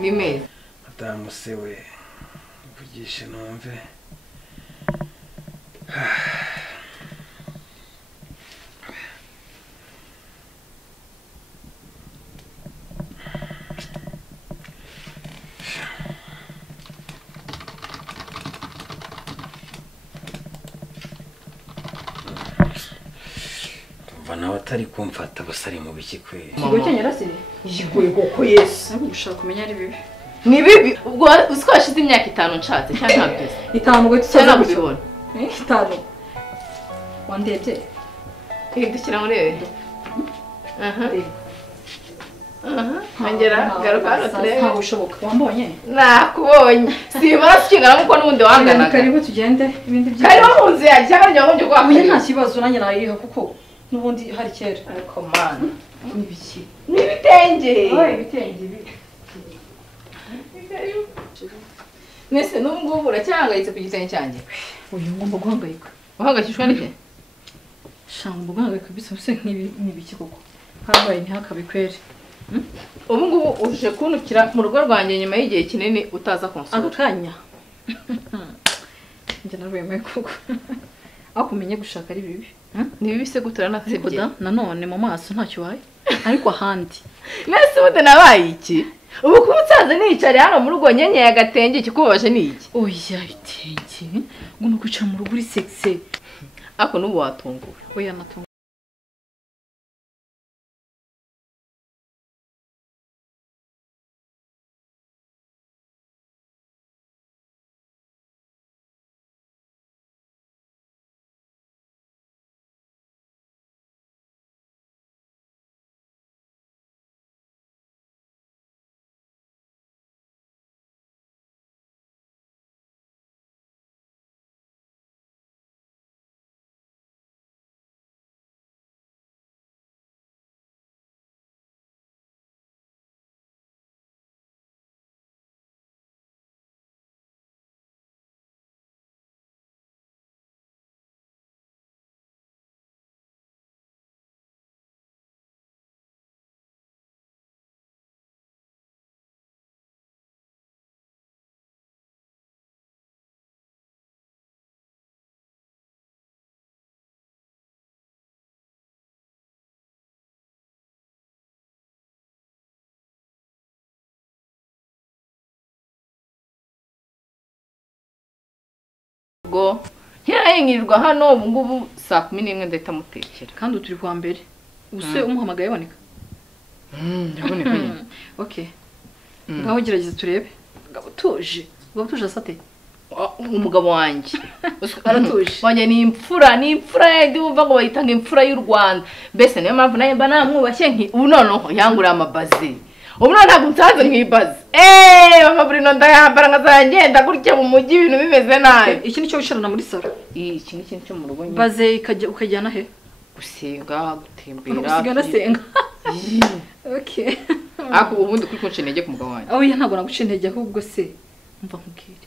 Nimeze. Madamu se we vugishe numve. Nawe atari kumfata basari mu biki kwe. Kigo cyanyarase Yiguye koko Yesu. ntabwo ushaka kumenya ari bibi. Ni bibi ubwo uswashize imyaka 5 nshatse cyangwa ntabyo. 5 ngo Cyangwa kubibona. 5 wandebye Dukira murebe. Angera garuka hano turebe. ntabwo ushoboka wambonye Nakubonye. Simara kingana nkuko nubundi wanganaga. karibu tugende ibindi byo Kari bamunzi ya cyangwa njye ngo kwa. Uye nta kibazo nanjye nariho kuko nubundi hari kera Ariko man. nibiki Nibitenge. oye bitenge ibi Nese n'ubwo uracyangayitse ku gitenge cyanjye. uyu ngomba guhangayika Uhangayikishwa n'iki? shanga guhangayika bisa se nk'ibiki koko habaye ntihakabikwere Ubu ngubu uje kunukira mu rugo rwanjye nyuma y'igihe kinini utaza konsura. agakanya njye narwemeye koko akumenye gushaka ari bibi Nibibi se gutura nasebye. Koda nanone mu maso ntacyo waye ariko ahandi Nese bude nabaye iki? Ubu kubutsaze nicare hano mu rugo nyenyeye agatenge kikubabaje ni iki? oya bitenge ngo nukwicara mu rugo uri sexy Ako nubu watunguwe. oya natunga Go. Ntiyayengirirwa hano ubu ngubu saa 11 ndahita mutekera. kandi turi kwa mbere use umuhamagaye aboneka Ndaboneka nyine. okay ngaho gerageza turebe gabutuje asate Umugabo wanjye. aratuje Wanjye ni imfura ndumva ngo bayitanga imfura y'u Rwanda. Mbese niyo mpamvu naye mba namwubashye nki ubu noneho yangura amabazi. Ubu none ntabwo nsanze nk'ibazi. Amaburino ndayambara nkazagenda gutya mu mujyi ibintu bimeze nabi. iki nicyo wicarana muri salo Iki ni ikintu cyo mu rugo nyine. baze ukajyana he Gusenga, gutembera. usiga ndasenga okay Ako ubundi kuri konce intege ku mugabo wanjye. oya ntabwo naguca intege ahubwo se umva nkubwire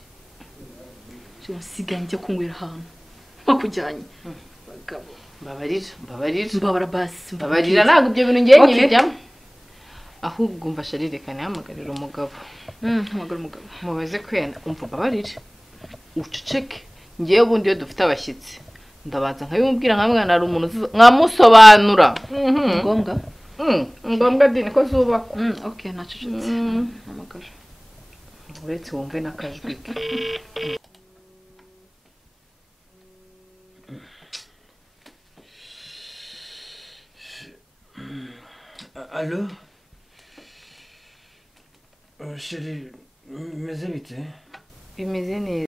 cyo usiga njye kunywera ahantu bakujyanye bagabo Mbabarira. mbabara basi Mbabarira ntabwo ibyo bintu ngiye Okay. nyibijyamo. Ahubwo umva sharireka hamagarira umugabo. hamagara umugabo Mubaze kwenda umva mbabarira. Uceceke. Ngiye ubundi iyo dufite abashyitsi. Ndabanza nkabimubwira nkamwana ari umuntu nkamusobanura. ngombwa Ngombwa dini ko zubakwa. okay nacecetse hamagara Uretse wumve n'akajwi ke. Allô? Chérie, meze bite? Bimeze neza.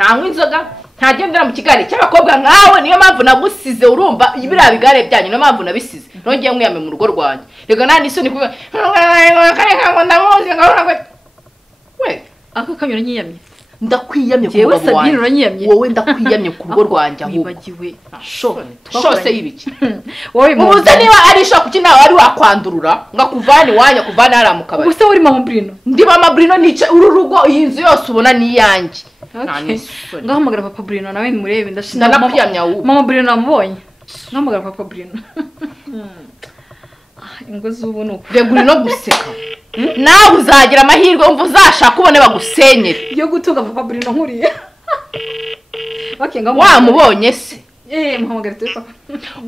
ntanywa inzoga ntagendera mu kigare cy'abakobwa nkawe niyo mpamvu nagusize urumva ibira bigare byanyu niyo mpamvu nabisize nongeye mwiyame mu rugo rwanjye rega nani isoni kuba we aka kanyura nyiyamye ndakwiyamye ku rugo rwanjye wowe ndakwiyamye ku rugo rwanjye ahubwo wibagiwe shose y'ibiki wowe mubuze niba ari shoko kuki nawe ari wakwandurura ngakuvana iwanya kuvana hari amukabari ubuse uri mama Bruno ndi mama Bruno nice uru rugo iyi nzu yose ubona ni yanjye ngahamagara papa Bruno nawe murebe ndanakwiyamya ubu mama Bruno namubonye ngahamagara papa Bruno ingo z'ubu nuko reguri no guseka nawe uzagira amahirwe umva uzashaka ubone bagusenyere yo gutunga papa Bruno nkuriye wamubonye se muhamagara tuwe papa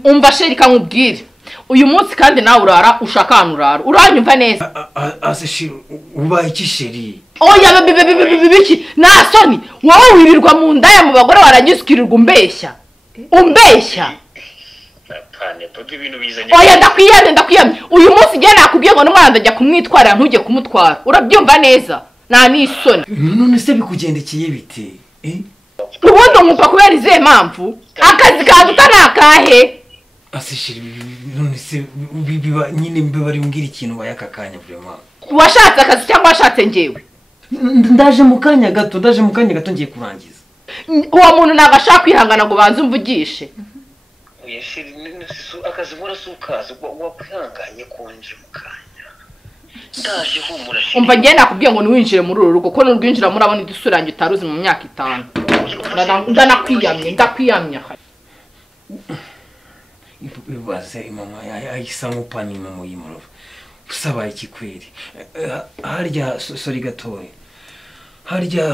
umva sheri kankubwire uyu munsi kandi nawe urara ushaka ahantu urara uranyumva neza Aseshiri ubaye iki sheri oya bibiki nasoni wowe wirirwa mu ndaya mu bagore warangiskirirwa umbeshya oya ndakwiyamye uyu munsi igihe nakubwiye ngo n'umwana ndajya kumwitwarira ntujye kumutwara urabyumva neza nta n'isoni none se bikugendekeye bite ubundi umupfa kubera izihe mpamvu akazi kawe utanakahe Aseshiri none se biba nyine mbibari umbwira ikintu bayaka kanya vraiment washatse akazi cyangwa washatse njyewe ndaje mu kanya gato ngiye kurangiza uwo muntu ntabwo ashaka kwihangana ngo banze umvugishe Sheri akazi nkora sukazi wakwihanganye konje mu kanya ndaje humura sheri umva ngiye nakubwiye ngo niwinjire muri uru rugo ko nurwinjira murabona idusurange utaruzi mu myaka 5 ndakwiyamya ibaze mama ayisa nk'upani mama yimurova usaba iki kweri harya sorry gatoye harya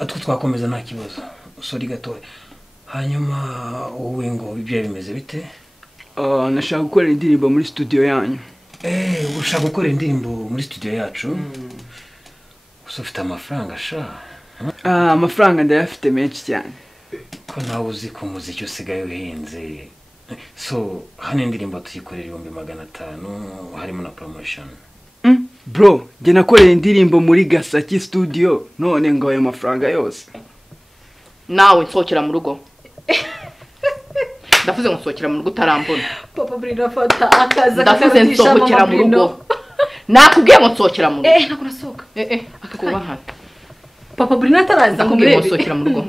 atwo twakomeza nta kibazo sorry gatoye hanyuma wowe ngo ibyo bimeze bite nashaka gukora indirimbo muri studio yanyu ushaka gukora indirimbo muri studio yacu ufite amafaranga sha amafaranga ndayafite menshi cyane ko nawe uzi ko umuziki usigaye uhenze so hano indirimbo tuyikorera 500 harimo na promotion bro njye nakoreye indirimbo muri Gasaki studio none ngo ayo mafaranga yose nawe nsokera mu rugo ndavuze ngo nsokera mu rugo utarambona papa Bruno afata akaza ndavuze nsokera mu rugo nakubwiye ngo nsokera mu rugo nako nasoka akakuba hano papa Bruno ataraza ngo murebe nsokera mu rugo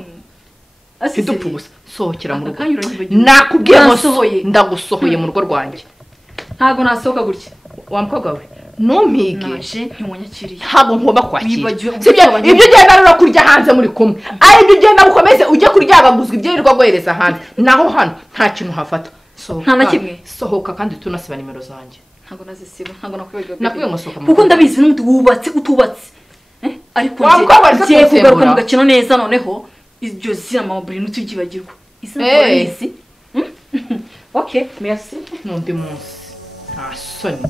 Hidupugusa sokera mu rugo nakubwiye ngo ndagusohoye mu rugo rwanjye ntago nasoka gutya wamukobwa we numpige ntimunyakiriye ntago ngomba kwakira sibyo ibyo ugenda rero kurya hanze muri kumwe ari ibyo ugenda bukomeze ujye kurya abaguzwa ibyo yirirwa guhereza hanze naho hano nta kintu hafata nta na kimwe sohoka kandi tunasiba nimero zanjye ntago nazisiba ntago nakwibagiwe nakwiye ngo sohoka kuko ndabizi n'umuti wubatse utubatse ariko ngiye kugaruka mu gakino neza noneho iryo zina mama Bruno tugibagirwa izina polisi okay merci n'undi munsi nta soni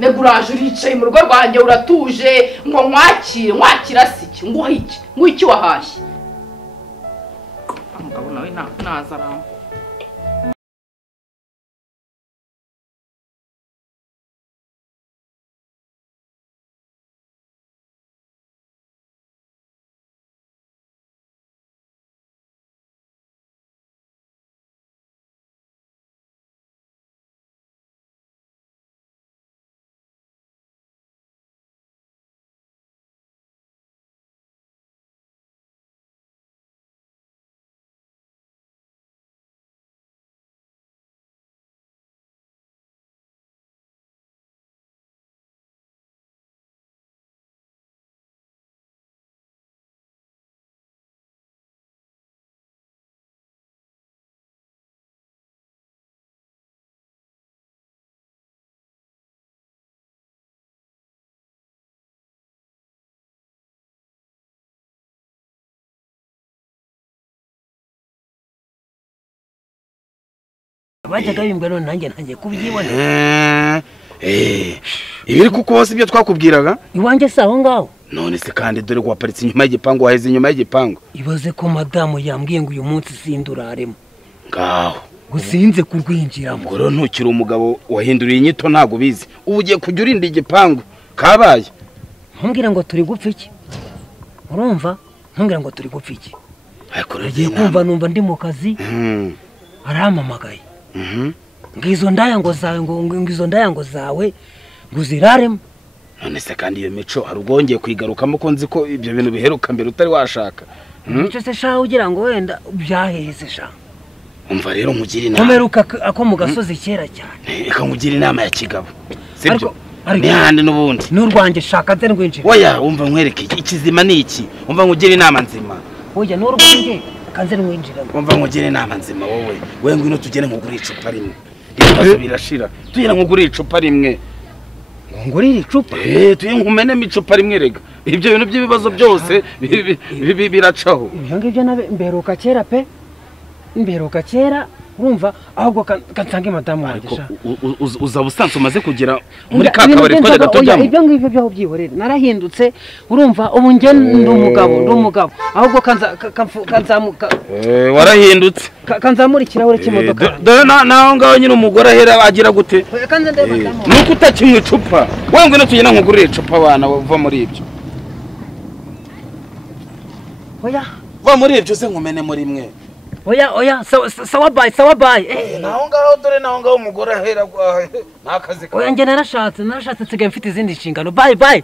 neguraje uricaye mu rugo rwanjye uratuje ngo nkwakira siki ngo iki wahashye umugabo nawe nazaramo bajyaga bimbwa none nanjye ntangiye kubyibona ibiri kuko hose ibyo twakubwiraga iwanjye se aho ngaho none se kandi dore ko waparitse inyuma y'igipangu waheze inyuma y'igipangu ibaze ko madamu yambwiye ngo uyu munsi sinduraremo ngaho gusinze kurwinjiramo ngo rero ntukiri umugabo wahinduriye inyito ntago bizi ubu ugiye kujya urinda igipangu kabaye ntumbwira ngo turi gupfa iki urumva ntumbwira ngo turi gupfa iki ariko agiye kumva numva ndi mu kazi arampamagaye ngizo ndaya ngo zawe ngizo ndaya ngo zawe nguziraremo none se kandi iyo mico hari ubwongeye kwigarukamo ko nzi ko ibyo bintu biheruka mbere utari washaka icyo se shaho ugira ngo wenda byaheze shaho umva rero nkugire inama komeruka ako mu gasozi kera cyane reka nkugire inama ya kigabo sibyo n'ahandi n'ubundi n'urwanjye shaka nze rwinjira oya umva nkwereke ikizima ni iki umva nkugire inama nzima oya n'urwanjye kanze rwinjira umva nkugire inama nzima wowe ngwino tugene nkugure icupa rimwe ibibazo birashira tugene nkugure icupa rimwe ngurira icupa tuye nkumenemo icupa rimwe rega ibyo bintu by'ibibazo byose biracaho ibyo ngibyo nabe mberuka kera pe mberuka kera urumva ahubwo kansange madamu wanjye sha uza busanzwe umaze kugera muri ka kabari twajyaga tujyamo ibyo ngibyo byaho byihorera narahindutse urumva ubu nge ndi umugabo ahubwo kanzamuka warahindutse kanzamura ikirahure cy'imodoka dore naho ngaho nyine umugore ahera agira gute kanze ndeba madamu nuko utakimwe icupa wewe ngwino tugenda nkugurira icupa abana bava muri ibyo oya va muri ibyo se nkumene muri mwe oya sawa bye naho ngaho dore naho ngaho umugore ahera nakazi oya nge narashatse nsigaye mfite izindi nshingano bye